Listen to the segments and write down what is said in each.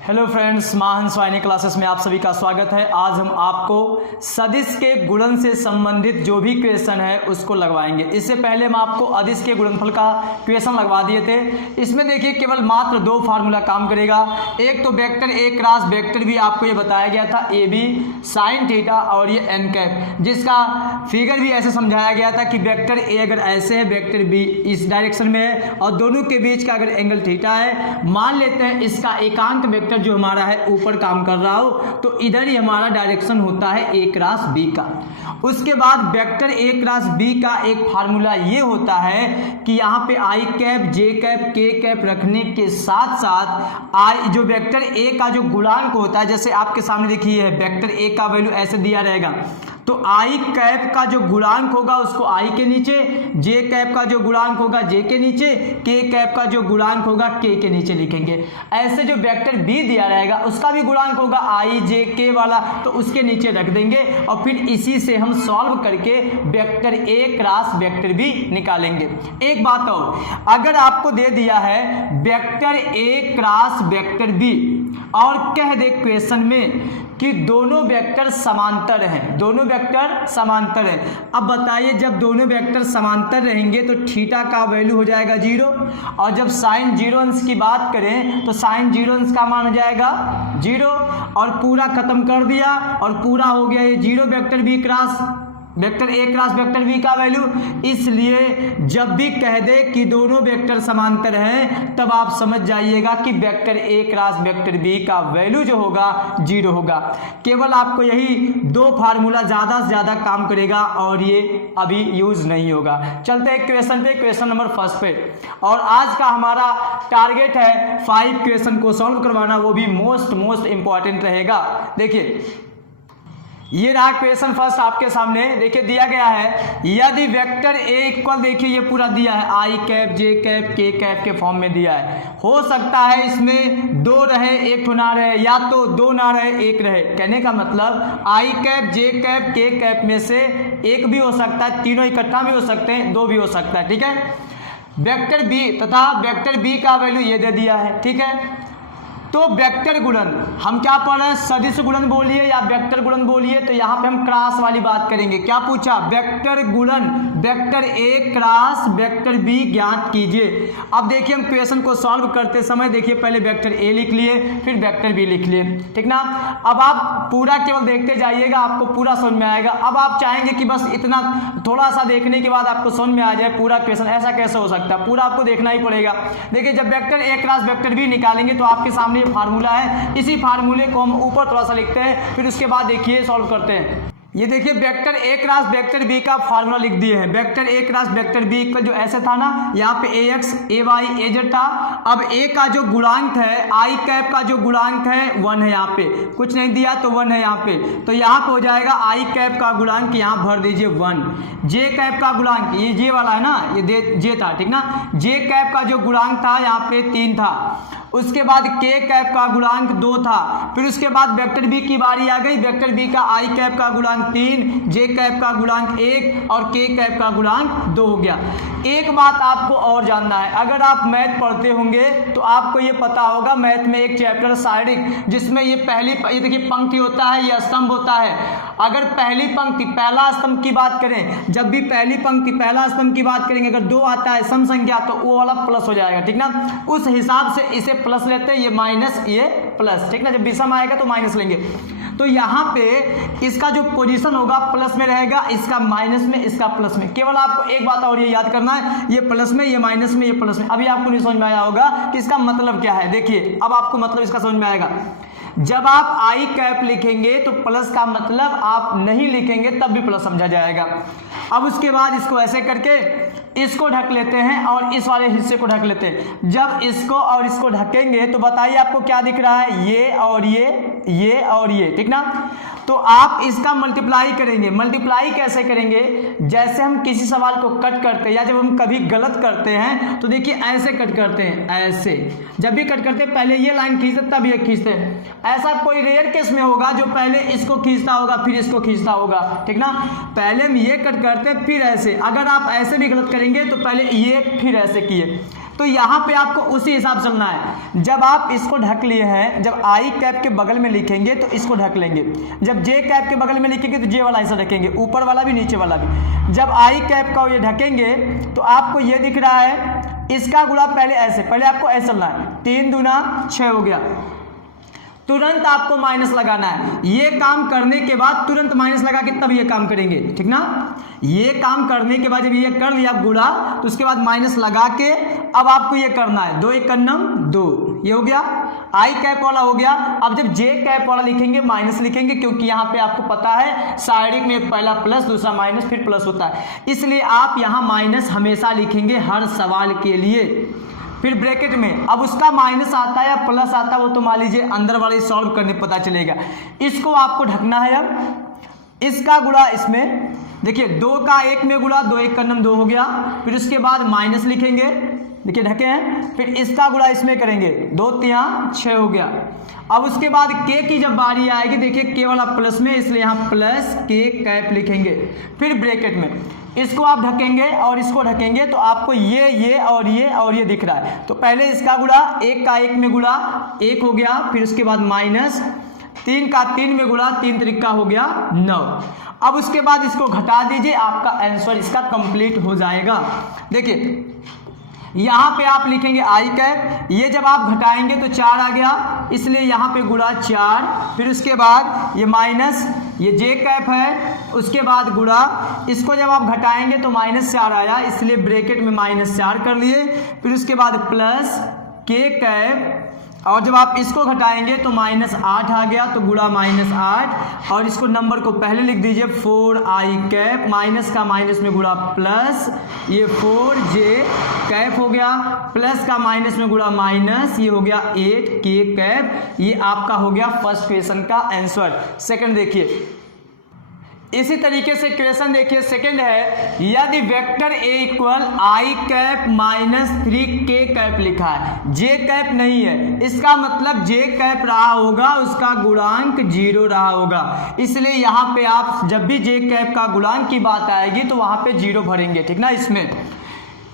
Hello friends, माहन स्वाइनी classes में आप सभी का स्वागत है। आज हम आपको सदिश के गुणन से संबंधित जो भी क्वेश्चन है उसको लगवाएंगे। इससे पहले हम आपको अदिश के गुणनफल का क्वेश्चन लगवा दिए थे। इसमें देखिए केवल मात्र दो फार्मूला काम करेगा। एक तो vector A cross vector B आपको ये बताया गया था, ए बी साइन थीटा, और ये एन कैप, जिसका फिगर भी ऐसे समझाया गया था कि वेक्टर ए अगर ऐसे है, वेक्टर बी इस डायरेक्शन में है और दोनों के बीच का अगर एंगल थीटा है, मान लेते हैं इसका एकांक वेक्टर जो हमारा है ऊपर काम कर रहा हो, तो इधर ही हमारा डायरेक्शन होता है ए क्रॉस बी का। उसके बाद वेक्टर ए क्रॉस बी का एक फार्मूला ये होता है कि यहाँ पे आई कैप जे कैप के कैप रखने के साथ साथ आई जो वेक्टर ए का जो गुणांक होता है, जैसे आपके सामने देखिए है वेक्टर ए का वैल्यू ऐसे दिया रहेगा, तो आई कैप का जो गुणांक होगा उसको आई के नीचे, जे कैप का जो गुणांक होगा जे के नीचे, के कैप का जो गुणांक होगा के नीचे लिखेंगे। ऐसे जो वेक्टर बी दिया रहेगा उसका भी गुणांक होगा आई जे के वाला, तो उसके नीचे रख देंगे और फिर इसी से हम सॉल्व करके vector A cross vector B निकालेंगे। एक बात और, अगर आपको दे दिया है vector A cross vector B और कह दे क्वेश्चन में कि दोनों वेक्टर समांतर हैं, दोनों वेक्टर समांतर हैं, अब बताइए जब दोनों वेक्टर समांतर रहेंगे तो थीटा का वैल्यू हो जाएगा 0, और जब साइन 0 अंश की बात करें तो साइन 0 अंश का मान हो जाएगा 0, और पूरा खत्म कर दिया और पूरा हो गया ये 0 vector B cross vector A cross vector B का वैल्यू। इसलिए जब भी कह दे कि दोनों वेक्टर समांतर हैं तब आप समझ जाइएगा कि vector A cross vector B का वैल्यू जो होगा 0 होगा। केवल आपको यही दो फार्मूला ज़्यादा से ज़्यादा काम करेगा और ये अभी यूज नहीं होगा। चलते हैं क्वेश्चन पे, क्वेश्चन नंबर फर्स्ट पे। और आज का हमारा टारगेट है 5 क्वेश्चन को सॉल्व करवाना, वो भी मोस्ट इंपॉर्टेंट रहेगा। देखिए ये रहा क्वेश्चन फर्स्ट आपके सामने। देखिए दिया गया है यदि वेक्टर ए इक्वल, देखिए ये पूरा दिया है आई कैप जे कैप के कैप के फॉर्म में दिया है। हो सकता है इसमें 2 रहे एक तो ना रहे, या तो 2 ना रहे एक रहे। कहने का मतलब आई कैप जे कैप के कैप में से एक भी हो सकता है, तीनों इकट्ठा भी हो सकते हैं, 2 भी हो सकता है। ठीक है, वेक्टर बी तथा वेक्टर बी का वैल्यू ये दे दिया है। ठीक है, तो वेक्टर गुणन हम क्या पढ़ रहे हैं, सदिश गुणन बोलिए या वेक्टर गुणन बोलिए, तो यहाँ पे हम क्रॉस वाली बात करेंगे। क्या पूछा, वेक्टर गुणन vector A cross vector B ज्ञात कीजिए। अब देखिए हम क्वेश्चन को सॉल्व करते समय देखिए पहले वेक्टर ए लिख लिए फिर वेक्टर बी लिख लिए, ठीक ना। अब आप पूरा केवल देखते जाइएगा, आपको पूरा समझ में आएगा। अब आप चाहेंगे कि बस इतना थोड़ा सा देखने के बाद आपको समझ में आ जाए पूरा क्वेश्चन, ऐसा कैसे हो सकता है, पूरा आपको देखना ही पड़ेगा। देखिए जब vector A cross vector B निकालेंगे तो आपके सामने फार्मूला है, इसी फार्मूले को हम ऊपर थोड़ा सा लिखते हैं, फिर उसके बाद देखिए सॉल्व करते हैं। ये देखिए vector A cross vector B का फार्मूला लिख दिए हैं। Vector A cross vector B का जो ऐसे था ना, यहाँ पे A X A Y A Z था। अब ए का जो गुणांक है, आई कैप का जो गुणांक है 1 है, यहाँ पे कुछ नहीं दिया तो 1 है यहाँ पे, तो यहाँ पे हो जाएगा आई कैप का गुणांक यहाँ भर दीजिए 1। जे कैप का गुणांक ये जे वाला है ना, ये जे था, ठीक ना। जे कैप का जो गुणांक था यहाँ पे 3 था। उसके बाद के कैप का गुणांक 2 था। फिर उसके बाद वेक्टर बी की बारी आ गई। वेक्टर बी का आई कैप का गुणांक 3, जे कैप का गुणांक 1 और के कैप का गुणांक 2 हो गया। एक बात आपको और जानना है, अगर आप मैथ पढ़ते होंगे तो आपको ये पता होगा, मैथ में एक चैप्टर शारीरिक, जिसमें ये ये देखिए पंक्ति होता है, ये स्तंभ होता है। अगर पहली पंक्ति पहला स्तंभ की बात करें, जब भी पहली पंक्ति पहला स्तंभ की बात करेंगे, अगर 2 आता है सम संख्या तो वो वाला प्लस हो जाएगा, ठीक ना। उस हिसाब से इसे प्लस लेते हैं, ये माइनस ये प्लस, ठीक ना। जब विषम आएगा तो माइनस लेंगे। तो यहाँ पे इसका जो पोजीशन होगा प्लस में रहेगा, इसका माइनस में, इसका प्लस में। केवल आपको एक बात और ये याद करना है, ये प्लस में, ये माइनस में, ये प्लस में। अभी आपको नहीं समझ में आया होगा कि इसका मतलब क्या है। देखिए अब आपको मतलब इसका समझ में आएगा। जब आप आई कैप लिखेंगे तो प्लस का मतलब आप नहीं लिखेंगे तब भी प्लस समझा जाएगा। अब उसके बाद इसको ऐसे करके इसको ढक लेते हैं और इस वाले हिस्से को ढक लेते हैं। जब इसको और इसको ढकेंगे तो बताइए आपको क्या दिख रहा है, ये और ये और ये, ठीक ना। तो आप इसका मल्टीप्लाई करेंगे। मल्टीप्लाई कैसे करेंगे, जैसे हम किसी सवाल को कट करते हैं या जब हम कभी गलत करते हैं तो देखिए ऐसे कट करते हैं, ऐसे। जब भी कट करते हैं पहले ये लाइन खींचते तब ये खींचते हैं। ऐसा कोई रेयर केस में होगा जो पहले इसको खींचता होगा फिर इसको खींचता होगा, ठीक ना। पहले हम ये कट करते फिर ऐसे। अगर आप ऐसे भी गलत करेंगे तो पहले ये फिर ऐसे किए, तो यहाँ पे आपको उसी हिसाब से चलना है। जब आप इसको ढक लिए हैं, जब आई कैप के बगल में लिखेंगे तो इसको ढक लेंगे, जब जे कैप के बगल में लिखेंगे तो जे वाला हिस्सा ढकेंगे, ऊपर वाला भी नीचे वाला भी। जब आई कैप का ये ढकेंगे तो आपको ये दिख रहा है, इसका गुणा पहले ऐसे, पहले आपको ऐसे चलना है, 3 दूना 6 हो गया, तुरंत आपको माइनस लगाना है। ये काम करने के बाद तुरंत माइनस लगा के तब ये काम करेंगे, ठीक ना। ये काम करने के बाद जब ये कर लिया गुणा तो उसके बाद माइनस लगा के अब आपको ये करना है, 2 1 2, ये हो गया, आई कैप वाला हो गया। अब जब जे कैप वाला लिखेंगे माइनस लिखेंगे, क्योंकि यहाँ पे आपको पता है साइडिक में पहला प्लस दूसरा माइनस फिर प्लस होता है, इसलिए आप यहाँ माइनस हमेशा लिखेंगे हर सवाल के लिए। फिर ब्रैकेट में अब उसका माइनस आता है या प्लस आता है वो तो मान लीजिए अंदर वाले सॉल्व करने पता चलेगा। इसको आपको ढकना है। अब इसका गुणा इसमें देखिए, 2 का 1 में गुणा, 2 1 2 हो गया, फिर उसके बाद माइनस लिखेंगे, देखिए ढके हैं, फिर इसका गुणा इसमें करेंगे, 2 3 6 हो गया। अब उसके बाद के की जब बारी आएगी, देखिए के वाला प्लस में, इसलिए यहाँ प्लस के कैप लिखेंगे, फिर ब्रैकेट में इसको आप ढकेंगे और इसको ढकेंगे तो आपको ये और ये दिख रहा है। तो पहले इसका गुणा, 1 का 1 में गुणा 1 हो गया, फिर उसके बाद माइनस 3 का 3 में गुणा, 3 त्रिक का हो गया 9। अब उसके बाद इसको घटा दीजिए, आपका आंसर इसका कंप्लीट हो जाएगा। देखिए यहाँ पे आप लिखेंगे आई कैप, ये जब आप घटाएंगे तो 4 आ गया, इसलिए यहाँ पे गुणा 4, फिर उसके बाद ये माइनस, ये जे कैप है, उसके बाद गुणा, इसको जब आप घटाएंगे तो -4 आया, इसलिए ब्रैकेट में -4 कर लिए, फिर उसके बाद प्लस के कैप, और जब आप इसको घटाएंगे तो -8 आ गया, तो गुणा -8, और इसको नंबर को पहले लिख दीजिए 4 आई कैप, माइनस का माइनस में गुणा प्लस, ये 4 जे कैप हो गया, प्लस का माइनस में गुणा माइनस, ये हो गया 8 के कैप। ये आपका हो गया फर्स्ट क्वेश्चन का आंसर। सेकंड देखिए, इसी तरीके से क्वेश्चन देखिए, सेकंड है, यदि वेक्टर ए इक्वल आई कैप -3 के कैप लिखा है, जे कैप नहीं है, इसका मतलब जे कैप रहा होगा उसका गुणांक 0 रहा होगा, इसलिए यहाँ पे आप जब भी जे कैप का गुणांक की बात आएगी तो वहां पे 0 भरेंगे, ठीक ना। इसमें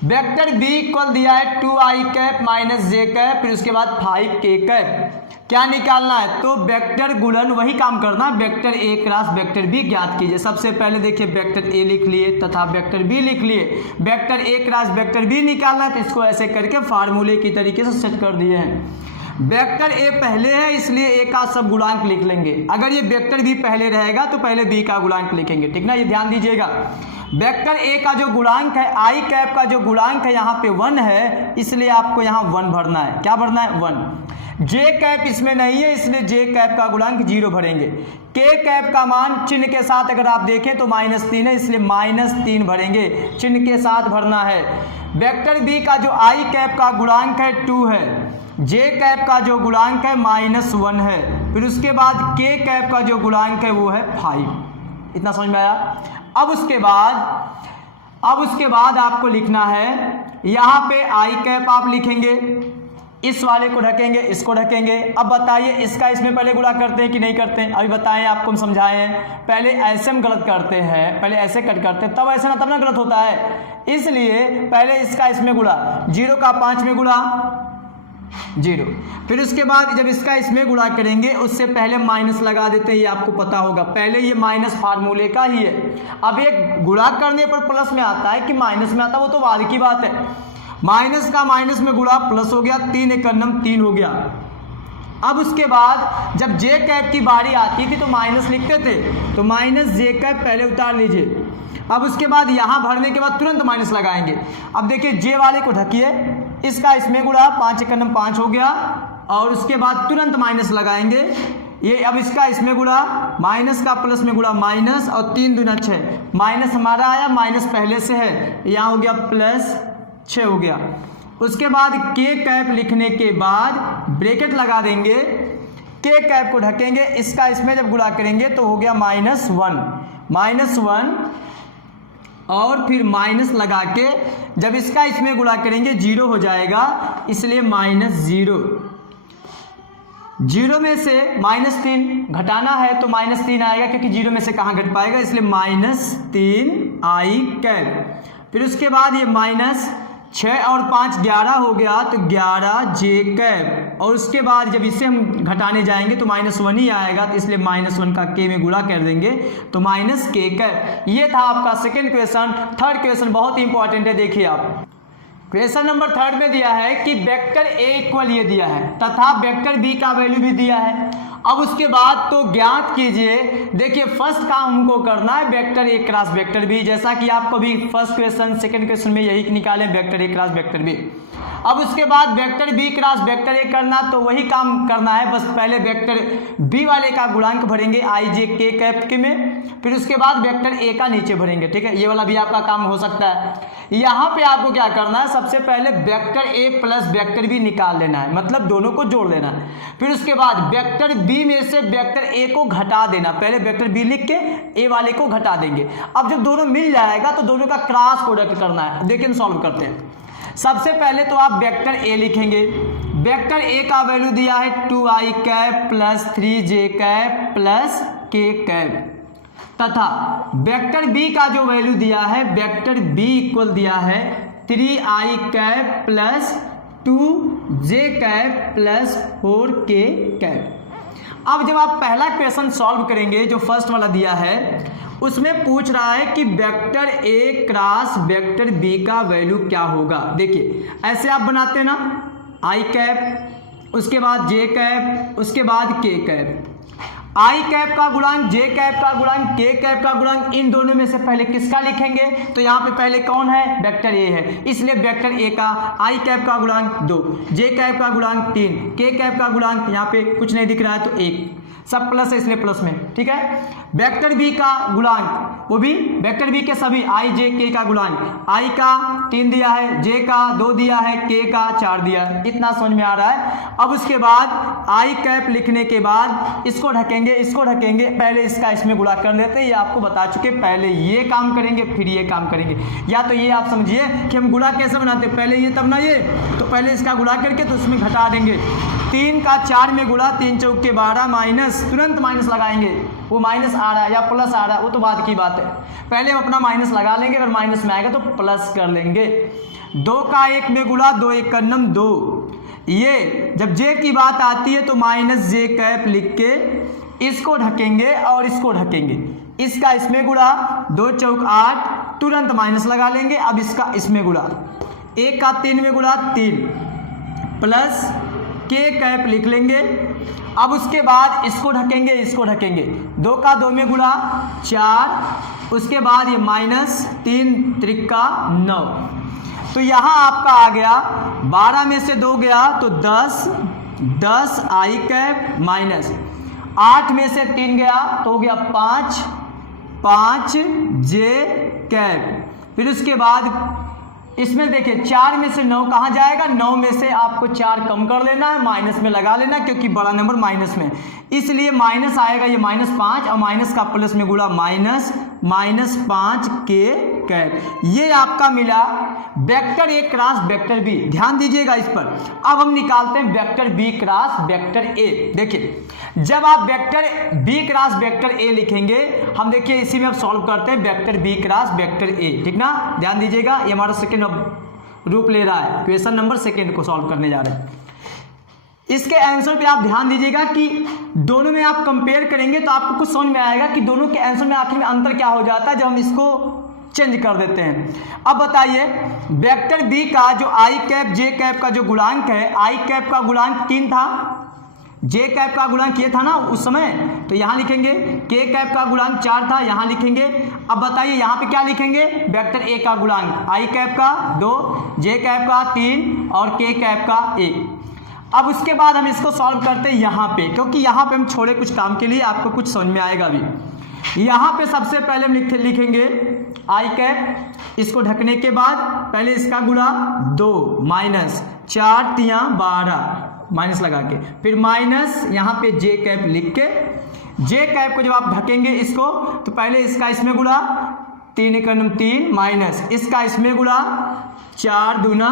वेक्टर बी इक्वल दिया है 2 आई कैप -j कैप, फिर उसके बाद 5 के कैप, क्या निकालना है, तो वेक्टर गुणन वही काम करना, vector A cross vector B ज्ञात कीजिए। सबसे पहले देखिए वेक्टर ए लिख लिए तथा वेक्टर बी लिख लिए, vector A cross vector B निकालना है तो इसको ऐसे करके फार्मूले की तरीके से सेट कर दिए हैं। वेक्टर ए पहले है इसलिए ए का सब गुणांक लिख लेंगे, अगर ये वेक्टर बी पहले रहेगा तो पहले बी का गुणांक लिखेंगे, ठीक ना, ये ध्यान दीजिएगा। वेक्टर ए का जो गुणांक है, आई कैप का जो गुणांक है यहाँ पे 1 है, इसलिए आपको यहाँ 1 भरना है। क्या भरना है, 1। जे कैप इसमें नहीं है इसलिए जे कैप का गुणांक 0 भरेंगे। के कैप का मान चिन्ह के साथ अगर आप देखें तो -3 है, इसलिए -3 भरेंगे, चिन्ह के साथ भरना है। वेक्टर बी का जो आई कैप का गुणांक है 2 है, जे कैप का जो गुणांक है -1 है, फिर उसके बाद के कैप का जो गुणांक है वो है 5। इतना समझ में आया। अब उसके बाद आपको लिखना है, यहाँ पे आई कैप आप लिखेंगे, इस वाले को ढकेंगे, इसको ढकेंगे। अब बताइए इसका इसमें पहले गुणा करते हैं कि नहीं करते हैं, अभी बताएं, आपको हम समझाए हैं। पहले ऐसे हम गलत करते हैं, पहले ऐसे कट करते हैं, तब ऐसे ना तब ना गलत होता है, इसलिए पहले इसका इसमें गुणा, 0 का 5 में गुणा 0, फिर उसके बाद जब इसका इसमें गुणा करेंगे उससे पहले माइनस लगा देते हैं, ये आपको पता होगा, पहले ये माइनस फार्मूले का ही है। अब एक गुणा करने पर प्लस में आता है कि माइनस में आता है वो तो बाद की बात है। माइनस का माइनस में गुणा प्लस हो गया, 3 1 3 हो गया। अब उसके बाद जब जे कैप की बारी आती थी तो माइनस लिखते थे, तो -j कैप पहले उतार लीजिए। अब उसके बाद यहाँ भरने के बाद तुरंत माइनस लगाएंगे। अब देखिए जे वाले को ढकिए, इसका इसमें गुणा 5 1 5 हो गया, और उसके बाद तुरंत माइनस लगाएंगे। ये अब इसका इसमें गुणा, माइनस का प्लस में गुणा माइनस, और 3 दूना 6, माइनस हमारा आया, माइनस पहले से है, यहाँ हो गया +6 हो गया। उसके बाद के कैप लिखने के बाद ब्रैकेट लगा देंगे, के कैप को ढकेंगे, इसका इसमें जब गुणा करेंगे तो हो गया -1 और फिर माइनस लगा के जब इसका इसमें गुणा करेंगे 0 हो जाएगा, इसलिए -0। 0 में से -3 घटाना है तो -3 आएगा, क्योंकि 0 में से कहाँ घट पाएगा, इसलिए -3 आई कैप। फिर उसके बाद ये माइनस, 6 और 5 11 हो गया, तो 11 जे कैप, और उसके बाद जब इसे हम घटाने जाएंगे तो -1 ही आएगा, तो इसलिए -1 का के में गुणा कर देंगे तो -k कैप। ये था आपका सेकेंड क्वेश्चन। थर्ड क्वेश्चन बहुत इंपॉर्टेंट है, देखिए आप क्वेश्चन नंबर 3 में दिया है कि वेक्टर ए इक्वल ये दिया है तथा वेक्टर बी का वैल्यू भी दिया है। अब उसके बाद तो ज्ञात कीजिए, देखिए फर्स्ट काम हमको करना है vector A cross vector B, जैसा कि आपको भी फर्स्ट क्वेश्चन सेकंड क्वेश्चन में यही निकाले vector A cross vector B. अब उसके बाद vector B cross vector A करना, तो वही काम करना है, बस पहले वेक्टर बी वाले का गुणांक भरेंगे आई जे के कैप के में, फिर उसके बाद वेक्टर ए का नीचे भरेंगे, ठीक है। ये वाला भी आपका काम हो सकता है। यहाँ पे आपको क्या करना है, सबसे पहले vector A plus vector B निकाल लेना है, मतलब दोनों को जोड़ लेना है। फिर उसके बाद वेक्टर बी में से वेक्टर ए को घटा देना, पहले वेक्टर बी लिख के ए वाले को घटा देंगे। अब जब दोनों मिल जाएगा तो दोनों का क्रॉस प्रोडक्ट करना है। देखिए हम सॉल्व करते हैं। सबसे पहले तो आप वेक्टर ए लिखेंगे, वेक्टर ए का वैल्यू दिया है 2i cap plus 3j cap plus k cap, तथा वेक्टर बी का जो वैल्यू दिया है, वेक्टर बी इक्वल दिया है 3i cap plus 2j cap plus 4k cap. अब जब आप पहला क्वेश्चन सॉल्व करेंगे, जो फर्स्ट वाला दिया है उसमें पूछ रहा है कि vector A cross vector B का वैल्यू क्या होगा। देखिए ऐसे आप बनाते ना, आई कैप, उसके बाद जे कैप, उसके बाद के कैप, आई कैप का गुणांक, जे कैप का गुणांक, के कैप का गुणांक, इन दोनों में से पहले किसका लिखेंगे, तो यहाँ पे पहले कौन है, वेक्टर ए है, इसलिए वेक्टर ए का आई कैप का गुणांक 2, जे कैप का गुणांक 3, के कैप का गुणांक यहाँ पे कुछ नहीं दिख रहा है तो 1, सब प्लस है इसलिए प्लस में, ठीक है। वेक्टर बी का गुणांक, वो भी वेक्टर बी के सभी आई जे के का गुणांक, आई का 3 दिया है, जे का 2 दिया है, के का 4 दिया है, इतना समझ में आ रहा है। अब उसके बाद आई कैप लिखने के बाद इसको ढकेंगे, इसको ढकेंगे, पहले इसका इसमें गुणा कर लेते हैं, ये आपको बता चुके, पहले ये काम करेंगे फिर ये काम करेंगे। या तो ये आप समझिए कि हम गुणा कैसे बनाते हैं, पहले ये तब ना ये, तो पहले इसका गुणा करके तो उसमें घटा देंगे, 3 का 4 में गुणा, 3 चौक के 12 माइनस, तुरंत माइनस लगाएंगे, वो माइनस आ रहा है या प्लस आ रहा है वो तो बाद की बात है, पहले हम अपना माइनस लगा लेंगे, अगर माइनस में आएगा तो प्लस कर लेंगे। 2 का 1 में गुणा, 2 1 का 2, ये जब जे की बात आती है तो माइनस जे कैप लिख के इसको ढकेंगे और इसको ढकेंगे, इसका इसमें गुणा, 2 चौक 8, तुरंत माइनस लगा लेंगे, अब इसका इसमें गुणा, 1 का 3 में गुणा 3 प्लस के कैप लिख लेंगे। अब उसके बाद इसको ढकेंगे, इसको ढकेंगे, 2 का 2 में गुणा 4, उसके बाद ये माइनस 3 त्रिका 9, तो यहाँ आपका आ गया 12 में से 2 गया तो 10 आई कैप माइनस 8 में से 3 गया तो हो गया 5 जे कैप। फिर उसके बाद इसमें देखिए 4 में से 9 कहाँ जाएगा, 9 में से आपको 4 कम कर लेना है, माइनस में लगा लेना क्योंकि बड़ा नंबर माइनस में, इसलिए माइनस आएगा, ये -5 और माइनस का प्लस में गुणा, -5 के कैप। ये आपका मिला vector A cross vector B. ध्यान दीजिएगा इस पर। अब हम निकालते हैं vector B cross vector A. देखिए जब आप vector B cross vector A लिखेंगे, हम देखिए इसी में अब सॉल्व करते हैं vector B cross vector A, ठीक ना। ध्यान दीजिएगा, ये हमारा सेकेंड रूप ले रहा है, क्वेश्चन नंबर सेकेंड को सॉल्व करने जा रहे हैं। इसके आंसर पे आप ध्यान दीजिएगा कि दोनों में आप कंपेयर करेंगे तो आपको कुछ समझ में आएगा कि दोनों के आंसर में आखिर में अंतर क्या हो जाता है जब हम इसको चेंज कर देते हैं। अब बताइए वेक्टर बी का जो आई कैप जे कैप का जो गुणांक है, आई कैप का गुणांक 3 था, जे कैप का गुणांक ये था ना उस समय, तो यहाँ लिखेंगे, के कैप का गुणांक 4 था, यहाँ लिखेंगे। अब बताइए यहाँ पे क्या लिखेंगे, वेक्टर ए का गुणांक आई कैप का 2, जे कैप का 3 और के कैप का 1। अब उसके बाद हम इसको सॉल्व करते हैं यहाँ पे, क्योंकि यहाँ पे हम छोड़े कुछ काम के लिए, आपको कुछ समझ में आएगा अभी। यहाँ पे सबसे पहले हम लिखेंगे आई कैप, इसको ढकने के बाद पहले इसका गुणा 2 माइनस 4 तिया 12 माइनस लगा के, फिर माइनस यहाँ पे जे कैप लिख के, जे कैप को जब आप ढकेंगे इसको तो पहले इसका इसमें गुणा 3 × 3 माइनस इसका इसमें गुणा 4 दूना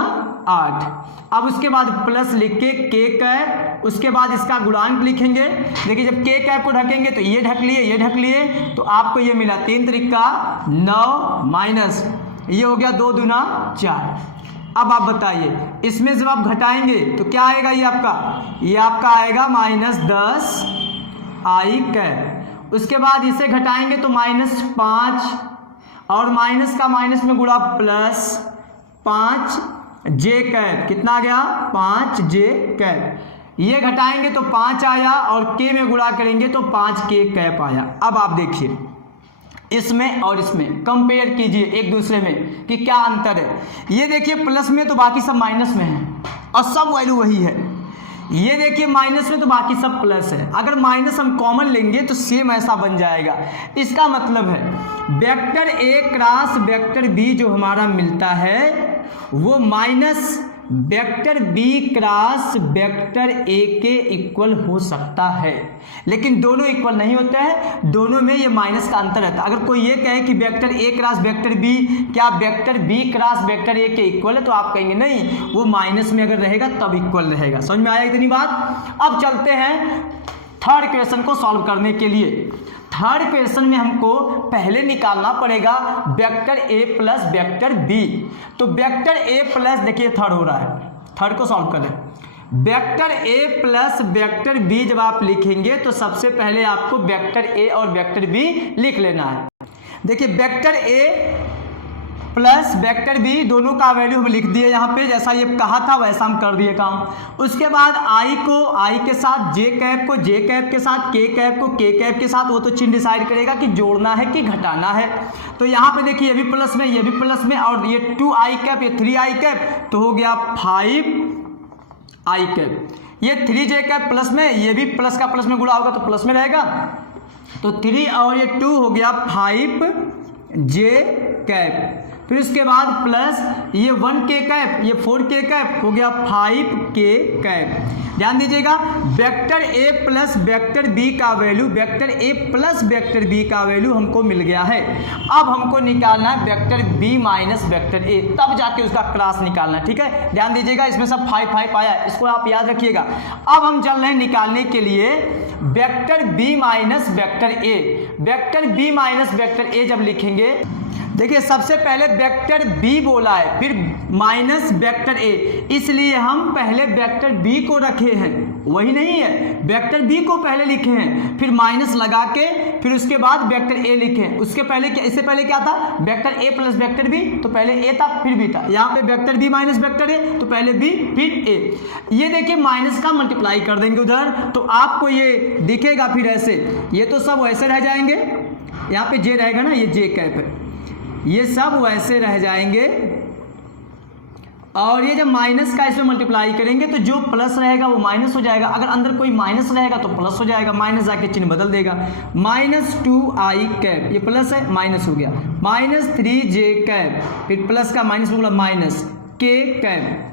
8। अब उसके बाद प्लस लिख के कैप, उसके बाद इसका गुणांक लिखेंगे। देखिए जब के कैप को ढकेंगे तो ये ढक लिए, ये ढक लिए, तो आपको ये मिला 3 त्रिका 9 माइनस ये हो गया 2 दूना 4। अब आप बताइए, इसमें जब आप घटाएंगे तो क्या आएगा, ये आपका आएगा -10 आई कैप। उसके बाद इसे घटाएंगे तो -5 और माइनस का माइनस में गुणा +5 जे कैप, कितना आ गया 5 जे कैप। ये घटाएंगे तो 5 आया और के में गुणा करेंगे तो 5 के कैप आया। अब आप देखिए इसमें और इसमें कंपेयर कीजिए एक दूसरे में कि क्या अंतर है। ये देखिए प्लस में तो बाकी सब माइनस में है और सब वैल्यू वही है। ये देखिए माइनस में तो बाकी सब प्लस है। अगर माइनस हम कॉमन लेंगे तो सेम ऐसा बन जाएगा। इसका मतलब है vector A cross vector B जो हमारा मिलता है वो minus vector B cross vector A के इक्वल हो सकता है, लेकिन दोनों इक्वल नहीं होते हैं, दोनों में ये माइनस का अंतर रहता है। अगर कोई ये कहे कि vector A cross vector B क्या vector B cross vector A के इक्वल है, तो आप कहेंगे नहीं, वो माइनस में अगर रहेगा तब इक्वल रहेगा। समझ में आया इतनी बात। अब चलते हैं थर्ड क्वेश्चन को सॉल्व करने के लिए। थर्ड क्वेश्चन में हमको पहले निकालना पड़ेगा vector A plus vector B. तो वेक्टर ए प्लस, देखिए थर्ड हो रहा है, थर्ड को सॉल्व करें। Vector A plus vector B जब आप लिखेंगे तो सबसे पहले आपको वेक्टर ए और वेक्टर बी लिख लेना है। देखिए vector A plus vector B दोनों का वैल्यू हम लिख दिए यहाँ पे, जैसा ये कहा था वैसा हम कर दिए काम। उसके बाद आई को आई के साथ, जे कैप को जे कैप के साथ, के कैप को के कैप के साथ, वो तो चिन्ह डिसाइड करेगा कि जोड़ना है कि घटाना है। तो यहाँ पे देखिए ये भी प्लस में, ये भी प्लस में, और ये 2 आई कैप, ये 3 आई कैप, तो हो गया 5 आई कैप। ये 3 जे कैप प्लस में, ये भी प्लस का प्लस में गुणा होगा तो प्लस में रहेगा, तो 3 और ये 2 हो गया 5 जे कैप। फिर उसके बाद प्लस ये 1 के कैप, ये 4 के कैप, हो गया 5 के कैप। ध्यान दीजिएगा vector A plus vector B का value, vector A plus vector B का वैल्यू हमको मिल गया है। अब हमको निकालना है vector B minus vector A, तब जाके उसका क्रॉस निकालना है। ठीक है, ध्यान दीजिएगा इसमें सब 5 आया, इसको आप याद रखिएगा। अब हम चल रहे हैं निकालने के लिए vector B minus vector A. Vector B minus vector A जब लिखेंगे, देखिए सबसे पहले वेक्टर बी बोला है, फिर माइनस वेक्टर ए, इसलिए हम पहले वेक्टर बी को रखे हैं, वही नहीं है, वेक्टर बी को पहले लिखे हैं, फिर माइनस लगा के फिर उसके बाद वेक्टर ए लिखे। उसके पहले क्या, इससे पहले क्या था, vector A plus vector B, तो पहले ए था फिर बी था। यहाँ पे vector B minus vector A, तो पहले बी फिर ए। ये देखिए माइनस का मल्टीप्लाई कर देंगे उधर, तो आपको ये दिखेगा फिर ऐसे, ये तो सब वैसे रह जाएंगे, यहाँ पे जे रहेगा ना, ये जे कैप है, ये सब वैसे रह जाएंगे। और ये जब माइनस का इसमें मल्टीप्लाई करेंगे तो जो प्लस रहेगा वो माइनस हो जाएगा, अगर अंदर कोई माइनस रहेगा तो प्लस हो जाएगा, माइनस जाके चिन्ह बदल देगा। -2 आई कैप, ये प्लस है माइनस हो गया, -3 जे कैप, फिर प्लस का माइनस हो गया माइनस के कैप।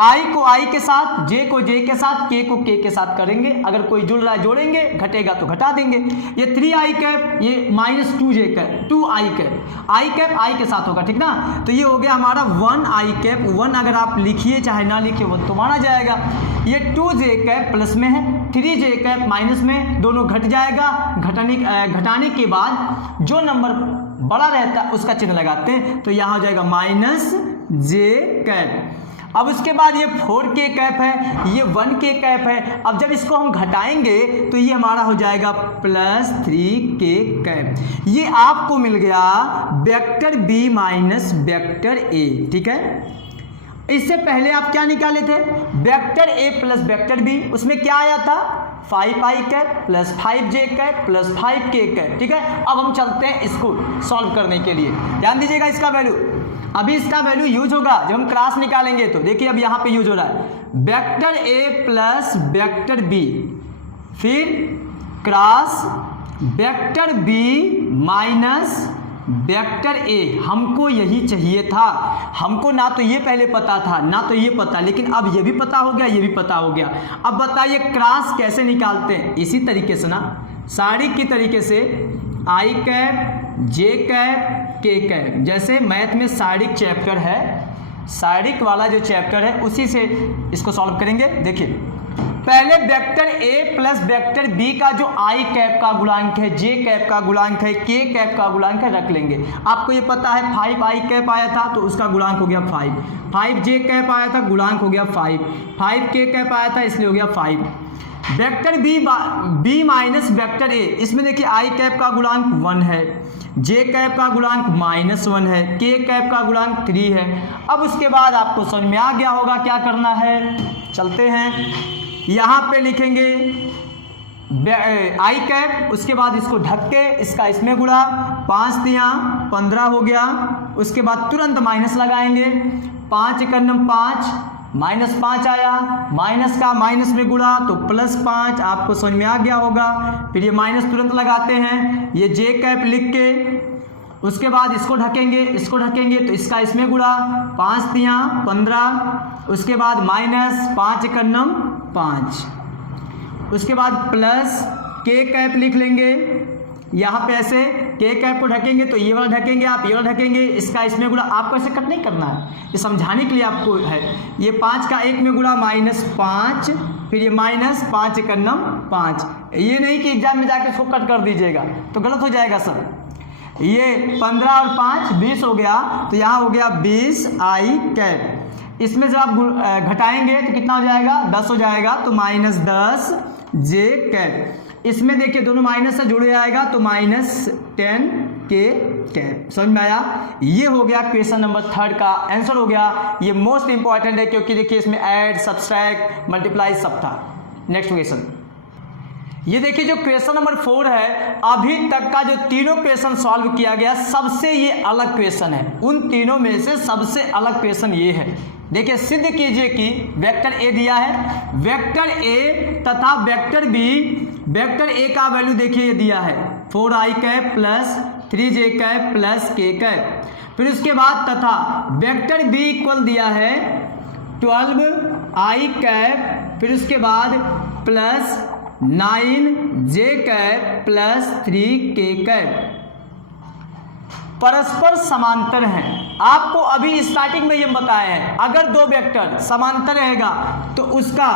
आई को आई के साथ, जे को जे के साथ, के को के साथ करेंगे, अगर कोई जुड़ रहा है जोड़ेंगे, घटेगा तो घटा देंगे। ये 3 आई कैप, ये -2 जे कैप, 2 आई कैप, आई कैप आई के साथ होगा, ठीक ना। तो ये हो गया हमारा 1 आई कैप, 1 अगर आप लिखिए चाहे ना लिखिए वो तो माना जाएगा। ये 2 जे कैप प्लस में है, 3 जे कैप माइनस में, दोनों घट जाएगा। घटाने के बाद जो नंबर बड़ा रहता है उसका चिन्ह लगाते हैं, तो यहाँ हो जाएगा -जे कैप। अब उसके बाद ये 4 के कैप है, ये 1 के कैप है। अब जब इसको हम घटाएंगे तो ये हमारा हो जाएगा +3 के कैप। ये आपको मिल गया vector B minus vector A. ठीक है, इससे पहले आप क्या निकाले थे, vector A plus vector B, उसमें क्या आया था 5 I cap plus 5 J cap plus 5 K cap. ठीक है, अब हम चलते हैं इसको सॉल्व करने के लिए। ध्यान दीजिएगा इसका वैल्यू, अभी इसका वैल्यू यूज होगा जब हम क्रॉस निकालेंगे। तो देखिए अब यहाँ पे यूज हो रहा है vector A plus vector B, फिर cross vector B minus vector A. हमको यही चाहिए था, हमको ना तो ये पहले पता था ना तो ये पता, लेकिन अब ये भी पता हो गया, ये भी पता हो गया। अब बताइए क्रॉस कैसे निकालते हैं, इसी तरीके से ना, सारी की तरीके से आई कैप जे कैप के कैप, जैसे मैथ में सारिक चैप्टर है, सारिक वाला जो चैप्टर है उसी से इसको सॉल्व करेंगे। देखिए पहले vector A plus vector B का जो आई कैप का गुणांक है, जे कैप का गुणांक है, के कैप का गुणांक है रख लेंगे। आपको ये पता है 5 आई कैप आया था तो उसका गुणांक हो गया 5, 5 जे कैप आया था गुणांक हो गया 5, 5 के कैप आया था इसलिए हो गया 5। Vector B minus vector A, इसमें देखिए आई कैप का गुणांक 1 है, जे कैप का गुणांक -1 है, के कैप का गुणांक 3 है। अब उसके बाद आपको समझ में आ गया होगा क्या करना है। चलते हैं, यहाँ पे लिखेंगे आई कैप, उसके बाद इसको ढक के इसका इसमें गुणा, 5 तिया 15 हो गया। उसके बाद तुरंत माइनस लगाएंगे, 5 × 5 -5 आया, माइनस का माइनस में गुणा तो +5, आपको समझ में आ गया होगा। फिर ये माइनस तुरंत लगाते हैं, ये जे कैप लिख के उसके बाद इसको ढकेंगे तो इसका इसमें गुणा, 5 तिया 15, उसके बाद -5 × 5, उसके बाद प्लस के कैप लिख लेंगे। यहाँ पे ऐसे के कैप को ढकेंगे तो ये वाला ढकेंगे, आप ये वाला ढकेंगे, इसका इसमें गुणा। आपको ऐसे कट नहीं करना है, ये समझाने के लिए आपको है। ये 5 का 1 में गुणा -5, फिर ये -5 × 5। ये नहीं कि एग्जाम में जाके इसको कट कर दीजिएगा तो गलत हो जाएगा सर। ये 15 और 5 20 हो गया, तो यहाँ हो गया 20 आई कैप। इसमें जब आप घटाएंगे तो कितना हो जाएगा, 10 हो जाएगा, तो -10 जे कैप। इसमें देखिए दोनों माइनस से जुड़े आएगा तो -10 के कैप। समझ में आया। ये हो गया क्वेश्चन नंबर 3 का आंसर हो गया। ये मोस्ट इंपॉर्टेंट है क्योंकि देखिए इसमें ऐड, सब्सट्रैक्ट, मल्टीप्लाई सब था। नेक्स्ट क्वेश्चन, ये देखिए जो क्वेश्चन नंबर 4 है, अभी तक का जो तीनों क्वेश्चन सॉल्व किया गया सबसे ये अलग क्वेश्चन है। उन तीनों में से सबसे अलग क्वेश्चन ये है। देखिए सिद्ध कीजिए कि वेक्टर ए दिया है, वेक्टर ए तथा वेक्टर बी, वेक्टर ए का वैल्यू देखिए ये दिया है 4i cap plus 3j cap plus के कैप। फिर उसके बाद तथा वेक्टर बी इक्वल दिया है 12i कैप, फिर उसके बाद plus 9j cap plus 3k cap. परस्पर समांतर हैं। आपको अभी स्टार्टिंग में ये बताया है, अगर दो वेक्टर समांतर रहेगा तो उसका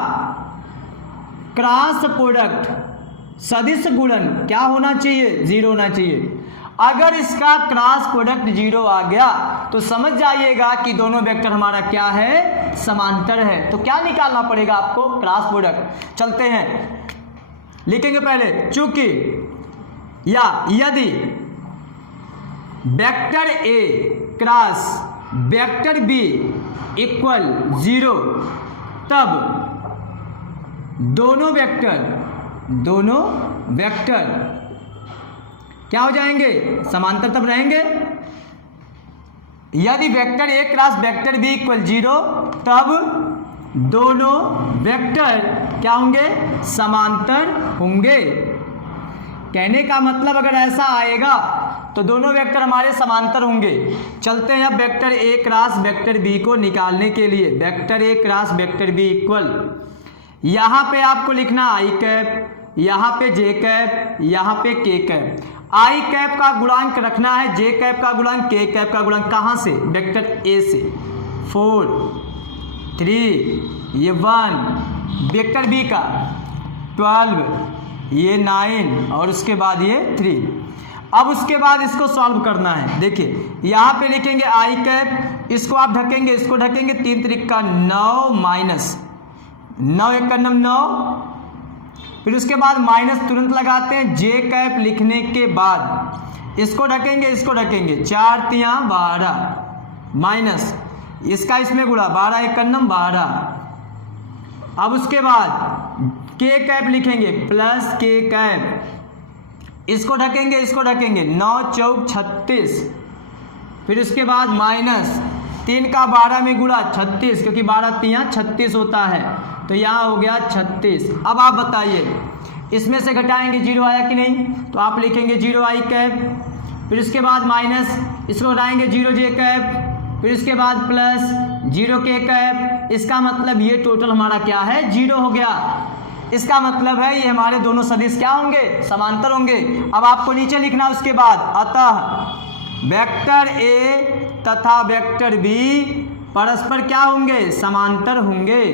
क्रॉस प्रोडक्ट सदिश गुणन क्या होना चाहिए, 0 होना चाहिए। अगर इसका क्रॉस प्रोडक्ट 0 आ गया तो समझ जाइएगा कि दोनों वेक्टर हमारा क्या है, समांतर है। तो क्या निकालना पड़ेगा आपको, क्रॉस प्रोडक्ट। चलते हैं, लिखेंगे पहले चूंकि या यदि vector A cross vector B equal 0, तब दोनों वेक्टर क्या हो जाएंगे, समांतर तब रहेंगे। यदि vector A cross vector B equal 0, तब दोनों वेक्टर क्या होंगे, समांतर होंगे। कहने का मतलब अगर ऐसा आएगा तो दोनों वेक्टर हमारे समांतर होंगे। चलते हैं अब vector A cross vector B को निकालने के लिए। Vector A cross vector B equal, यहाँ पे आपको लिखना आई कैप, यहाँ पे जे कैप, यहाँ पे के कैप। आई कैप का गुणांक रखना है, जे कैप का गुणांक, के कैप का गुणांक कहाँ से, वेक्टर ए से। 4 3 ये 1, वेक्टर बी का 12 ये 9 और उसके बाद ये 3। अब उसके बाद इसको सॉल्व करना है। देखिए यहाँ पे लिखेंगे आई कैप, इसको आप ढकेंगे, इसको ढकेंगे, 3 त्रिक का 9 माइनस 9 1 का 9, फिर उसके बाद माइनस तुरंत लगाते हैं। जे कैप लिखने के बाद इसको ढकेंगे, इसको ढकेंगे, 4 तिया 12 माइनस इसका इसमें गुणा, 12 1 का 12। अब उसके बाद के कैप लिखेंगे प्लस के कैप, इसको ढकेंगे, इसको ढकेंगे, 9 चौक 36, फिर उसके बाद माइनस 3 का 12 में गुणा 36, क्योंकि 12 तिया 36 होता है, तो यहाँ हो गया 36। अब आप बताइए इसमें से घटाएंगे 0 आया कि नहीं, तो आप लिखेंगे 0 आई कैप, फिर उसके बाद माइनस इसको घटाएंगे 0 जे कैप, फिर उसके बाद प्लस 0 के कैप। इसका मतलब ये टोटल हमारा क्या है, 0 हो गया। इसका मतलब है ये हमारे दोनों सदिश क्या होंगे, समांतर होंगे। अब आपको नीचे लिखना उसके बाद, अतः वेक्टर ए तथा वेक्टर बी परस्पर क्या होंगे, समांतर होंगे,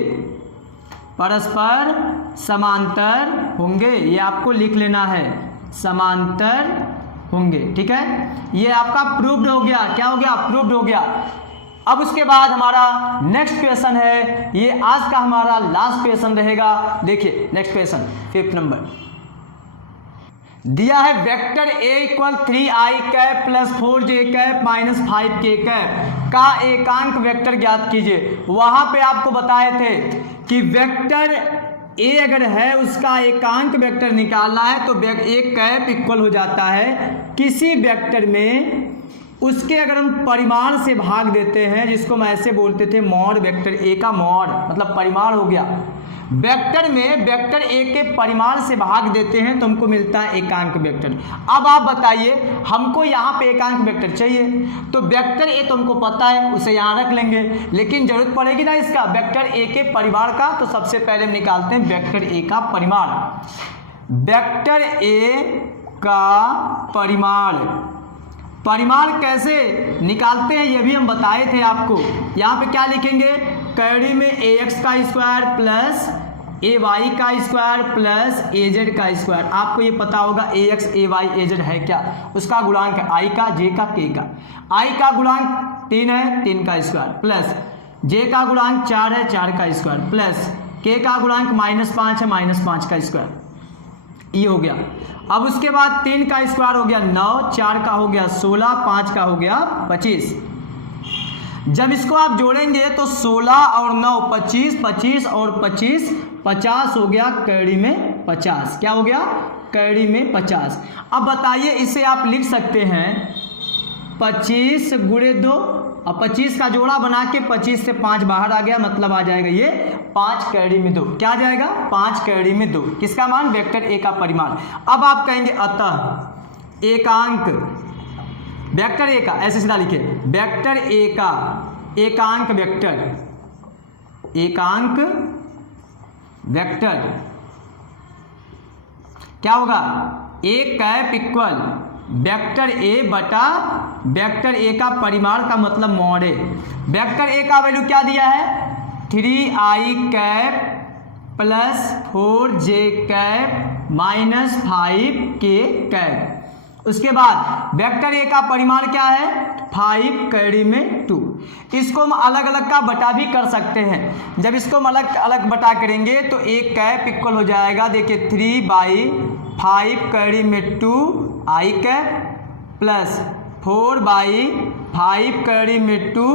परस्पर समांतर होंगे, ये आपको लिख लेना है, समांतर होंगे। ठीक है, ये आपका प्रूव्ड हो गया। क्या हो गया? प्रूव्ड हो गया। अब उसके बाद हमारा नेक्स्ट क्वेश्चन है, ये आज का हमारा लास्ट क्वेश्चन रहेगा। देखिए नेक्स्ट क्वेश्चन 5th नंबर दिया है, vector a equal 3i cap plus 4j cap minus 5k cap का एकांक वेक्टर ज्ञात कीजिए। वहां पे आपको बताए थे कि वेक्टर a अगर है उसका एकांक वेक्टर निकालना है तो एक कैप इक्वल हो जाता है किसी वेक्टर में उसके अगर हम परिमाण से भाग देते हैं, जिसको मैं ऐसे बोलते थे मॉड वेक्टर a का मॉड मतलब परिमाण हो गया। वेक्टर में वेक्टर a के परिमाण से भाग देते हैं तो हमको मिलता है एकांक वेक्टर। अब आप बताइए, हमको यहाँ पे एकांक वेक्टर चाहिए, तो वेक्टर a तो हमको पता है, उसे यहाँ रख लेंगे, लेकिन जरूरत पड़ेगी ना इसका वेक्टर a के परिमाण का। तो सबसे पहले हम निकालते हैं वेक्टर a का परिमाण। वेक्टर a का परिमाण कैसे निकालते हैं ये भी हम बताए थे आपको। यहाँ पे क्या लिखेंगे, कैरी में ax का स्क्वायर प्लस ay का स्क्वायर प्लस az का स्क्वायर। आपको ये पता होगा ax ay az है क्या, उसका गुणांक है i का, j का, k का। i का गुणांक 3 है, 3 का स्क्वायर प्लस j का गुणांक 4 है, 4 का स्क्वायर प्लस k का गुणांक -5 है, -5 का स्क्वायर। ये हो गया। अब उसके बाद 3 का स्क्वायर हो गया 9, 4 का हो गया 16, 5 का हो गया 25। जब इसको आप जोड़ेंगे तो 16 और 9 25, 25 और 25 50 हो गया, कैरी में 50। क्या हो गया? कैरी में 50। अब बताइए, इसे आप लिख सकते हैं 25 गुणे 2, अब 25 का जोड़ा बना के 25 से 5 बाहर आ गया, मतलब आ जाएगा ये 5 कैरी में 2। क्या आ जाएगा? 5 कैरी में 2। किसका मान? वेक्टर a का परिमाण। अब आप कहेंगे अतः एकांक वेक्टर a का, ऐसे सीधा लिखे, वेक्टर a का एकांक वेक्टर क्या होगा? a cap equal vector a बटा वेक्टर a का परिमाण का मतलब मॉड a। वेक्टर a का वैल्यू क्या दिया है? 3i cap plus 4j cap minus 5k cap. उसके बाद वेक्टर a का परिमाण क्या है? 5 कैरी में 2। इसको हम अलग अलग का बटा भी कर सकते हैं। जब इसको हम अलग अलग बटा करेंगे तो एक कैप इक्वल हो जाएगा, देखिए 3/5 कैरी में 2 i कैप प्लस 4/5 कैरी में 2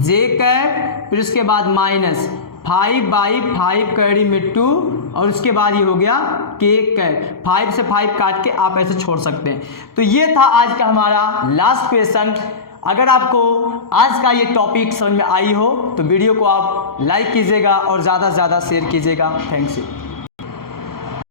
j कैप, फिर उसके बाद माइनस 5/5 कैरी में 2 और उसके बाद ये हो गया k कैप। 5 से 5 काट के आप ऐसे छोड़ सकते हैं। तो ये था आज का हमारा लास्ट क्वेश्चन। अगर आपको आज का ये टॉपिक समझ में आई हो तो वीडियो को आप लाइक कीजिएगा और ज़्यादा से ज़्यादा शेयर कीजिएगा। Thanks you.